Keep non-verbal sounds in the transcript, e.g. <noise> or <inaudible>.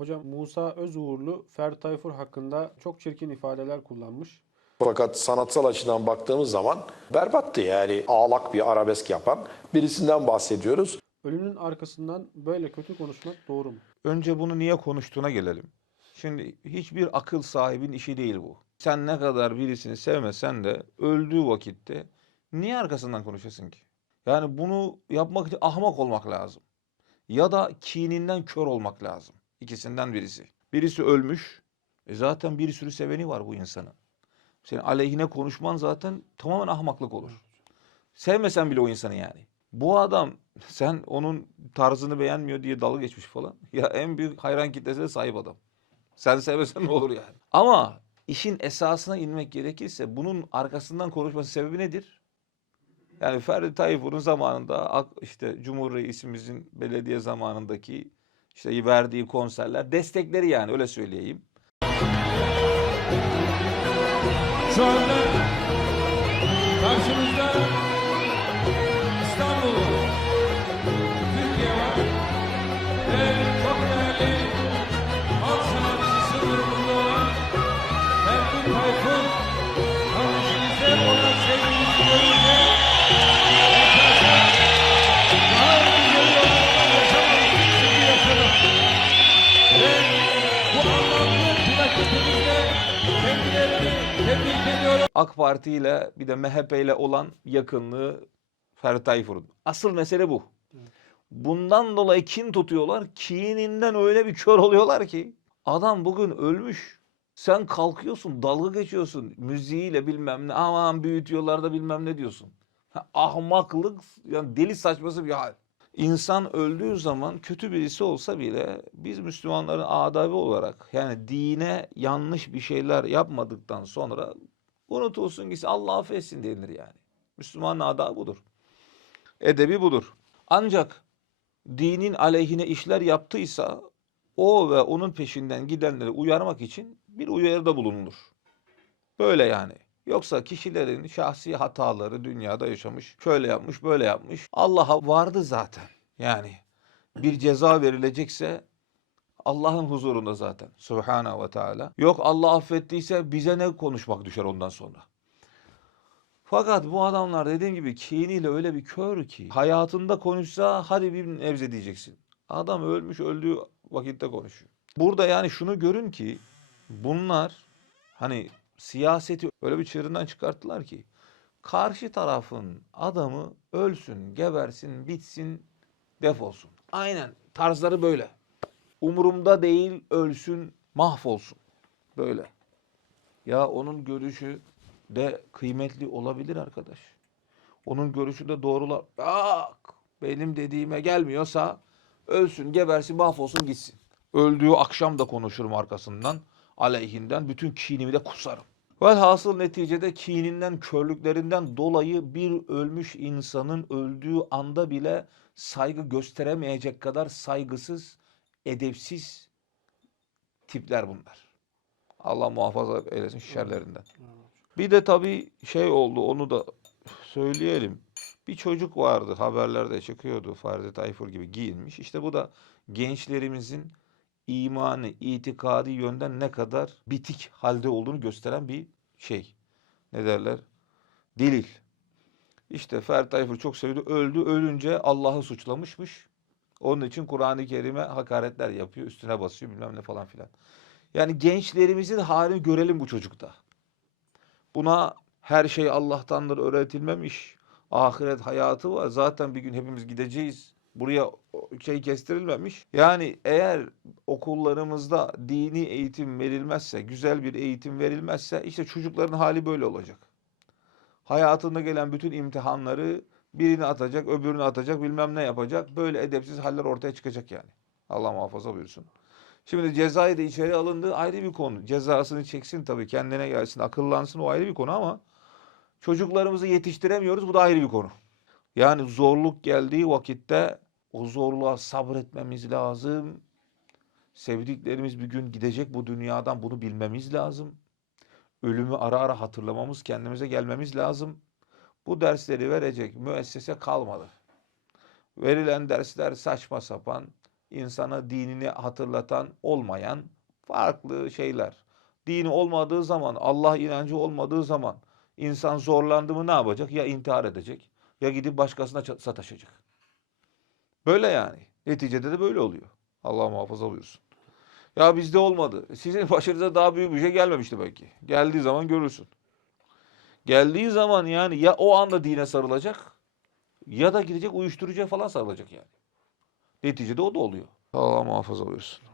Hocam Musa Özuğurlu Ferdi Tayfur hakkında çok çirkin ifadeler kullanmış. Fakat sanatsal açıdan baktığımız zaman berbattı yani ağlak bir arabesk yapan birisinden bahsediyoruz. Ölümün arkasından böyle kötü konuşmak doğru mu? Önce bunu niye konuştuğuna gelelim. Şimdi hiçbir akıl sahibin işi değil bu. Sen ne kadar birisini sevmesen de öldüğü vakitte niye arkasından konuşasın ki? Yani bunu yapmak için ahmak olmak lazım. Ya da kininden kör olmak lazım. İkisinden birisi. Birisi ölmüş. E zaten bir sürü seveni var bu insanın. Senin aleyhine konuşman zaten tamamen ahmaklık olur. Sevmesen bile o insanı yani. Bu adam <laughs> sen onun tarzını beğenmiyor diye dalga geçmiş falan. <laughs> Ya en büyük hayran kitlesine sahip adam. Sen sevmesen ne olur yani. Ama işin esasına inmek gerekirse bunun arkasından konuşması sebebi nedir? Yani Ferdi Tayfur'un zamanında işte Cumhur Reisimizin belediye zamanındaki işte verdiği konserler destekleri yani öyle söyleyeyim. Şu anda karşımızda AK Parti ile bir de MHP ile olan yakınlığı Ferdi Tayfur'un. Asıl mesele bu. Bundan dolayı kin tutuyorlar. Kininden öyle bir kör oluyorlar ki adam bugün ölmüş. Sen kalkıyorsun, dalga geçiyorsun müziğiyle bilmem ne. Aman büyütüyorlar da bilmem ne diyorsun. Ahmaklık, yani deli saçması bir hal. İnsan öldüğü zaman kötü birisi olsa bile biz Müslümanların adabı olarak yani dine yanlış bir şeyler yapmadıktan sonra unutulsun gitsin Allah affetsin denilir yani. Müslümanın adabı budur. Edebi budur. Ancak dinin aleyhine işler yaptıysa o ve onun peşinden gidenleri uyarmak için bir uyarıda bulunulur. Böyle yani. Yoksa kişilerin şahsi hataları dünyada yaşamış, şöyle yapmış, böyle yapmış. Allah'a vardı zaten. Yani bir ceza verilecekse Allah'ın huzurunda zaten. Subhanahu ve Teala. Yok Allah affettiyse bize ne konuşmak düşer ondan sonra. Fakat bu adamlar dediğim gibi kiniyle öyle bir kör ki hayatında konuşsa hadi bir nebze diyeceksin. Adam ölmüş öldüğü vakitte konuşuyor. Burada yani şunu görün ki bunlar hani siyaseti öyle bir çığırından çıkarttılar ki karşı tarafın adamı ölsün, gebersin, bitsin, defolsun. Aynen tarzları böyle. Umurumda değil ölsün, mahvolsun. Böyle. Ya onun görüşü de kıymetli olabilir arkadaş. Onun görüşü de doğrular. Bak benim dediğime gelmiyorsa ölsün, gebersin, mahvolsun gitsin. Öldüğü akşam da konuşurum arkasından. Aleyhinden bütün kinimi de kusarım. Velhasıl neticede kininden, körlüklerinden dolayı bir ölmüş insanın öldüğü anda bile saygı gösteremeyecek kadar saygısız, edepsiz tipler bunlar. Allah muhafaza eylesin şerlerinden. Bir de tabii şey oldu onu da söyleyelim. Bir çocuk vardı haberlerde çıkıyordu Ferdi Tayfur gibi giyinmiş. İşte bu da gençlerimizin imanı, itikadi yönden ne kadar bitik halde olduğunu gösteren bir şey. Ne derler? Delil. İşte Ferdi Tayfur çok sevdi. Öldü. Ölünce Allah'ı suçlamışmış. Onun için Kur'an-ı Kerim'e hakaretler yapıyor. Üstüne basıyor bilmem ne falan filan. Yani gençlerimizin halini görelim bu çocukta. Buna her şey Allah'tandır öğretilmemiş. Ahiret hayatı var. Zaten bir gün hepimiz gideceğiz. Buraya şey kestirilmemiş. Yani eğer okullarımızda dini eğitim verilmezse, güzel bir eğitim verilmezse işte çocukların hali böyle olacak. Hayatında gelen bütün imtihanları birini atacak, öbürünü atacak, bilmem ne yapacak. Böyle edepsiz haller ortaya çıkacak yani. Allah muhafaza buyursun. Şimdi cezayı da içeri alındı ayrı bir konu. Cezasını çeksin tabii kendine gelsin, akıllansın o ayrı bir konu ama çocuklarımızı yetiştiremiyoruz bu da ayrı bir konu. Yani zorluk geldiği vakitte o zorluğa sabretmemiz lazım. Sevdiklerimiz bir gün gidecek bu dünyadan bunu bilmemiz lazım. Ölümü ara ara hatırlamamız, kendimize gelmemiz lazım. Bu dersleri verecek müessese kalmadı. Verilen dersler saçma sapan, insana dinini hatırlatan olmayan farklı şeyler. Dini olmadığı zaman, Allah inancı olmadığı zaman insan zorlandı mı ne yapacak? Ya intihar edecek ya gidip başkasına sataşacak. Böyle yani. Neticede de böyle oluyor. Allah muhafaza buyursun. Ya bizde olmadı. Sizin başınıza daha büyük bir şey gelmemişti belki. Geldiği zaman görürsün. Geldiği zaman yani ya o anda dine sarılacak ya da gidecek uyuşturucuya falan sarılacak yani. Neticede o da oluyor. Allah muhafaza buyursun.